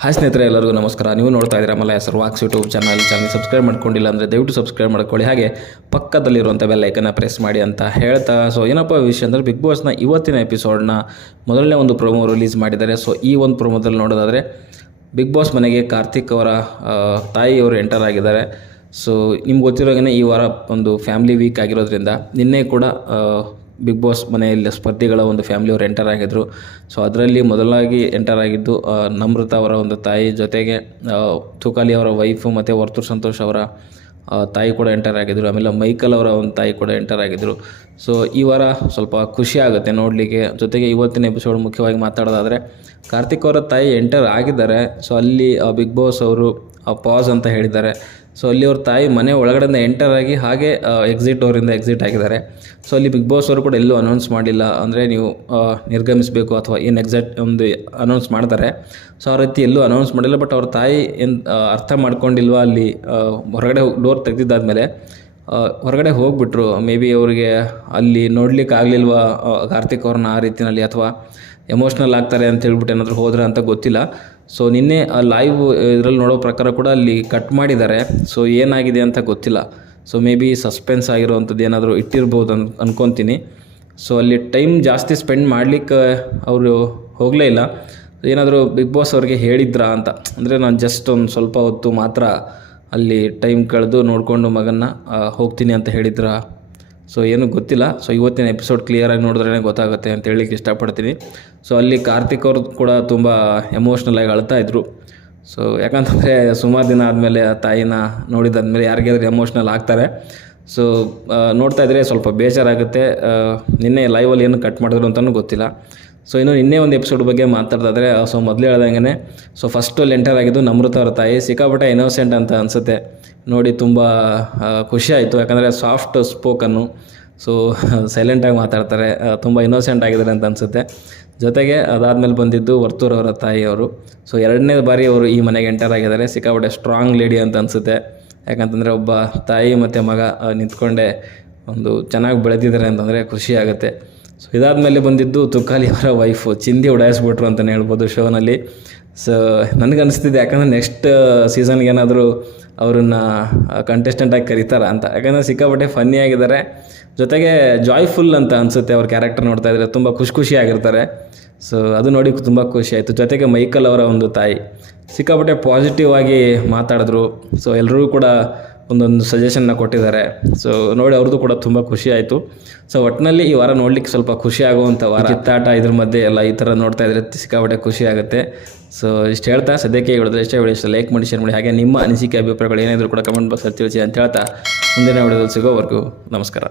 Hi ಸ್ನೇಹಿತರೆ, ಎಲ್ಲರಿಗೂ ನಮಸ್ಕಾರ. ನೀವು ನೋಡ್ತಾ ಇದ್ದೀರಾ ಮಲಯ ಸರ್ವಾಕ್ಸ್ ಯೂಟ್ಯೂಬ್ ಚಾನಲ್ ಸಬ್ಸ್ಕ್ರೈಬ್ ಮಾಡ್ಕೊಂಡಿಲ್ಲ ಅಂದರೆ ದಯವಿಟ್ಟು ಸಬ್ಸ್ಕ್ರೈಬ್ ಮಾಡ್ಕೊಳ್ಳಿ. ಹಾಗೆ ಪಕ್ಕದಲ್ಲಿರುವಂಥ ಬೆಲ್ ಐಕನ್ನ ಪ್ರೆಸ್ ಮಾಡಿ ಅಂತ ಹೇಳ್ತಾ, ಸೊ ಏನಪ್ಪ ವಿಷಯ ಅಂದರೆ ಬಿಗ್ ಬಾಸ್ನ ಇವತ್ತಿನ ಎಪಿಸೋಡ್ನ ಮೊದಲನೇ ಒಂದು ಪ್ರೊಮೋ ರಿಲೀಸ್ ಮಾಡಿದ್ದಾರೆ. ಸೊ ಈ ಒಂದು ಪ್ರೊಮೋದಲ್ಲಿ ನೋಡೋದಾದರೆ ಬಿಗ್ ಬಾಸ್ ಮನೆಗೆ ಕಾರ್ತಿಕ್ ಅವರ ತಾಯಿಯವರು ಎಂಟರ್ ಆಗಿದ್ದಾರೆ. ಸೊ ನಿಮ್ಗೆ ಗೊತ್ತಿರೋಂಗೆ ಈ ವಾರ ಒಂದು ಫ್ಯಾಮಿಲಿ ವೀಕ್ ಆಗಿರೋದ್ರಿಂದ ನಿನ್ನೆ ಕೂಡ ಬಿಗ್ ಬಾಸ್ ಮನೆಯಲ್ಲಿ ಸ್ಪರ್ಧಿಗಳ ಒಂದು ಫ್ಯಾಮಿಲಿಯವರು ಎಂಟರ್ ಆಗಿದ್ದರು. ಸೊ ಅದರಲ್ಲಿ ಮೊದಲಾಗಿ ಎಂಟರ್ ಆಗಿದ್ದು ನಮ್ರತ ಅವರ ಒಂದು ತಾಯಿ, ಜೊತೆಗೆ ತುಕಾಲಿ ಅವರ ವೈಫು ಮತ್ತು ವರ್ತೂರ್ ಸಂತೋಷ್ ಅವರ ತಾಯಿ ಕೂಡ ಎಂಟರ್ ಆಗಿದ್ದರು. ಆಮೇಲೆ ಮೈಕಲ್ ಅವರ ಒಂದು ತಾಯಿ ಕೂಡ ಎಂಟರ್ ಆಗಿದ್ದರು. ಸೊ ಈ ವಾರ ಸ್ವಲ್ಪ ಖುಷಿ ಆಗುತ್ತೆ ನೋಡಲಿಕ್ಕೆ. ಜೊತೆಗೆ ಇವತ್ತಿನ ಎಪಿಸೋಡ್ ಮುಖ್ಯವಾಗಿ ಮಾತಾಡೋದಾದರೆ ಕಾರ್ತಿಕ್ ಅವರ ತಾಯಿ ಎಂಟರ್ ಆಗಿದ್ದಾರೆ. ಸೊ ಅಲ್ಲಿ ಬಿಗ್ ಬಾಸ್ ಅವರು ಪಾಸ್ ಅಂತ ಹೇಳಿದ್ದಾರೆ. ಸೊ ಅಲ್ಲಿ ಅವ್ರ ತಾಯಿ ಮನೆ ಒಳಗಡೆಯಿಂದ ಎಂಟರ್ ಆಗಿ ಹಾಗೆ ಎಕ್ಸಿಟ್ ಡೋರಿಂದ ಎಕ್ಸಿಟ್ ಆಗಿದ್ದಾರೆ. ಸೊ ಅಲ್ಲಿ ಬಿಗ್ ಬಾಸ್ ಅವರು ಕೂಡ ಎಲ್ಲೂ ಅನೌನ್ಸ್ ಮಾಡಿಲ್ಲ, ಅಂದರೆ ನೀವು ನಿರ್ಗಮಿಸಬೇಕು ಅಥವಾ ಏನು ಎಕ್ಸಾಕ್ಟ್ ಒಂದು ಅನೌನ್ಸ್ ಮಾಡ್ತಾರೆ. ಸೊ ಆ ರೀತಿ ಎಲ್ಲೂ ಅನೌನ್ಸ್ ಮಾಡಿಲ್ಲ. ಬಟ್ ಅವ್ರ ತಾಯಿ ಅರ್ಥ ಮಾಡ್ಕೊಂಡಿಲ್ವಾ, ಅಲ್ಲಿ ಹೊರಗಡೆ ಡೋರ್ ತೆಗೆದಿದ್ದಾದಮೇಲೆ ಹೊರಗಡೆ ಹೋಗಿಬಿಟ್ರು. ಮೇ ಬಿ ಅವರಿಗೆ ಅಲ್ಲಿ ನೋಡ್ಲಿಕ್ಕೆ ಆಗಲಿಲ್ವಾ ಕಾರ್ತಿಕ್ ಅವ್ರನ್ನ ಆ ರೀತಿಯಲ್ಲಿ, ಅಥವಾ ಎಮೋಷ್ನಲ್ ಆಗ್ತಾರೆ ಅಂತ ಹೇಳ್ಬಿಟ್ಟು ಏನಾದರೂ ಹೋದ್ರೆ ಅಂತ ಗೊತ್ತಿಲ್ಲ. ಸೊ ನಿನ್ನೆ ಲೈವ್ ಇದರಲ್ಲಿ ನೋಡೋ ಪ್ರಕಾರ ಕೂಡ ಅಲ್ಲಿ ಕಟ್ ಮಾಡಿದ್ದಾರೆ. ಸೊ ಏನಾಗಿದೆ ಅಂತ ಗೊತ್ತಿಲ್ಲ. ಸೊ ಮೇ ಬಿ ಸಸ್ಪೆನ್ಸ್ ಆಗಿರೋವಂಥದ್ದು ಏನಾದರೂ ಇಟ್ಟಿರ್ಬೋದು ಅನ್ಕೊತೀನಿ. ಸೊ ಅಲ್ಲಿ ಟೈಮ್ ಜಾಸ್ತಿ ಸ್ಪೆಂಡ್ ಮಾಡಲಿಕ್ಕೆ ಅವರು ಹೋಗಲೇ ಇಲ್ಲ. ಏನಾದರೂ ಬಿಗ್ ಬಾಸ್ ಅವ್ರಿಗೆ ಹೇಳಿದ್ರಾ ಅಂತ, ಅಂದರೆ ನಾನು ಜಸ್ಟ್ ಒಂದು ಸ್ವಲ್ಪ ಹೊತ್ತು ಮಾತ್ರ ಅಲ್ಲಿ ಟೈಮ್ ಕಳೆದು ನೋಡಿಕೊಂಡು ಮಗನ್ನ ಹೋಗ್ತೀನಿ ಅಂತ ಹೇಳಿದ್ರಾ, ಸೊ ಏನೂ ಗೊತ್ತಿಲ್ಲ. ಸೊ ಇವತ್ತಿನ ಎಪಿಸೋಡ್ ಕ್ಲಿಯರಾಗಿ ನೋಡಿದ್ರೇ ಗೊತ್ತಾಗುತ್ತೆ ಅಂತ ಹೇಳಲಿಕ್ಕೆ ಇಷ್ಟಪಡ್ತೀನಿ. ಸೊ ಅಲ್ಲಿ ಕಾರ್ತಿಕ್ ಅವರು ಕೂಡ ತುಂಬ ಎಮೋಷ್ನಲ್ ಆಗಿ ಅಳ್ತಾ ಇದ್ದರು. ಸೊ ಯಾಕಂತಂದರೆ ಸುಮಾರು ದಿನ ಆದಮೇಲೆ ಆ ತಾಯಿನ ನೋಡಿದಾದ್ಮೇಲೆ ಯಾರಿಗಾದ್ರೂ ಎಮೋಷ್ನಲ್ ಆಗ್ತಾರೆ. ಸೊ ನೋಡ್ತಾ ಇದ್ದರೆ ಸ್ವಲ್ಪ ಬೇಜಾರಾಗುತ್ತೆ. ನಿನ್ನೆ ಲೈವಲ್ಲಿ ಏನು ಕಟ್ ಮಾಡಿದ್ರು ಅಂತಲೂ ಗೊತ್ತಿಲ್ಲ. ಸೊ ಇನ್ನು ನಿನ್ನೆ ಒಂದು ಎಪಿಸೋಡ್ ಬಗ್ಗೆ ಮಾತಾಡಿದ್ರೆ, ಸೊ ಮೊದಲೇ ಹೇಳ್ದಂಗೆ ಸೊ ಫಸ್ಟಲ್ಲಿ ಎಂಟರ್ ಆಗಿದ್ದು ನಮ್ರತ ಅವ್ರ ತಾಯಿ. ಸಿಕ್ಕಾಪಟ್ಟೆ ಇನ್ನೋಸೆಂಟ್ ಅಂತ ಅನಿಸುತ್ತೆ ನೋಡಿ, ತುಂಬ ಖುಷಿ ಆಯಿತು. ಯಾಕಂದರೆ ಸಾಫ್ಟ್ ಸ್ಪೋಕನ್ನು, ಸೊ ಸೈಲೆಂಟಾಗಿ ಮಾತಾಡ್ತಾರೆ, ತುಂಬ ಇನ್ನೋಸೆಂಟ್ ಆಗಿದ್ದಾರೆ ಅಂತ ಅನಿಸುತ್ತೆ. ಜೊತೆಗೆ ಅದಾದಮೇಲೆ ಬಂದಿದ್ದು ವರ್ತೂರ್ ಅವರ ತಾಯಿಯವರು. ಸೊ ಎರಡನೇ ಬಾರಿ ಅವರು ಈ ಮನೆಗೆ ಎಂಟರ್ ಆಗಿದ್ದಾರೆ. ಸಿಕ್ಕಾಪಟ್ಟೆ ಸ್ಟ್ರಾಂಗ್ ಲೇಡಿ ಅಂತ ಅನಿಸುತ್ತೆ. ಯಾಕಂತಂದರೆ ಒಬ್ಬ ತಾಯಿ ಮತ್ತು ಮಗ ನಿಂತ್ಕೊಂಡೆ ಒಂದು ಚೆನ್ನಾಗಿ ಬೆಳೆದಿದ್ದಾರೆ ಅಂತಂದರೆ ಖುಷಿ ಆಗುತ್ತೆ. ಸೊ ಇದಾದಮೇಲೆ ಬಂದಿದ್ದು ತುಕಾಲಿ ಅವರ ವೈಫು. ಚಿಂದಿ ಉಡಾಯಿಸ್ಬಿಟ್ರು ಅಂತಲೇ ಹೇಳ್ಬೋದು ಶೋನಲ್ಲಿ. ಸೊ ನನಗನ್ನಿಸ್ತಿದೆ, ಯಾಕಂದರೆ ನೆಕ್ಸ್ಟ್ ಸೀಸನ್ಗೆ ಏನಾದರೂ ಅವ್ರನ್ನ ಕಂಟೆಸ್ಟೆಂಟಾಗಿ ಕರೀತಾರ ಅಂತ. ಯಾಕಂದರೆ ಸಿಕ್ಕಾಪಟ್ಟೆ ಫನ್ನಿ ಆಗಿದ್ದಾರೆ, ಜೊತೆಗೆ ಜಾಯ್ಫುಲ್ ಅಂತ ಅನಿಸುತ್ತೆ ಅವ್ರ ಕ್ಯಾರೆಕ್ಟರ್ ನೋಡ್ತಾ ಇದ್ದರೆ. ತುಂಬ ಖುಷಿಯಾಗಿರ್ತಾರೆ. ಸೊ ಅದು ನೋಡಿ ತುಂಬ ಖುಷಿ ಆಯಿತು. ಜೊತೆಗೆ ಮೈಕಲ್ ಅವರ ಒಂದು ತಾಯಿ ಸಿಕ್ಕಾಪಟ್ಟೆ ಪಾಸಿಟಿವ್ ಆಗಿ ಮಾತಾಡಿದ್ರು. ಸೊ ಎಲ್ಲರಿಗೂ ಕೂಡ ಒಂದೊಂದು ಸಜೆಷನ್ನ ಕೊಟ್ಟಿದ್ದಾರೆ. ಸೊ ನೋಡಿ ಅವ್ರದ್ದು ಕೂಡ ತುಂಬ ಖುಷಿ ಆಯಿತು. ಸೊ ಒಟ್ಟಿನಲ್ಲಿ ಈ ವಾರ ನೋಡಲಿಕ್ಕೆ ಸ್ವಲ್ಪ ಖುಷಿ ಆಗುವಂಥ ವಾರ. ಕಿತ್ತಾಟ ಇದ್ರ ಮಧ್ಯೆ ಎಲ್ಲ ಈ ಥರ ನೋಡ್ತಾ ಇದ್ರೆ ಸಿಕ್ಕಾಪಟ್ಟೆ ಖುಷಿ ಆಗುತ್ತೆ. ಸೊ ಇಷ್ಟು ಹೇಳ್ತಾ ಸದ್ಯಕ್ಕೆ ಹೇಳಿದ್ರೆ ಇಷ್ಟ ವಿಡಿಯೋ ಲೈಕ್ ಮಾಡಿ, ಶೇರ್ ಮಾಡಿ. ಹಾಗೆ ನಿಮ್ಮ ಅನಿಸಿಕೆ ಅಭಿಪ್ರಾಯಗಳು ಏನಾದರೂ ಕೂಡ ಕಮೆಂಟ್ ಬಾಕ್ಸಲ್ಲಿ ತಿಳಿಸಿ ಅಂತ ಹೇಳ್ತಾ ಮುಂದಿನ ವಿಡಿಯೋದಲ್ಲಿ ಸಿಗೋವರೆಗೂ ನಮಸ್ಕಾರ.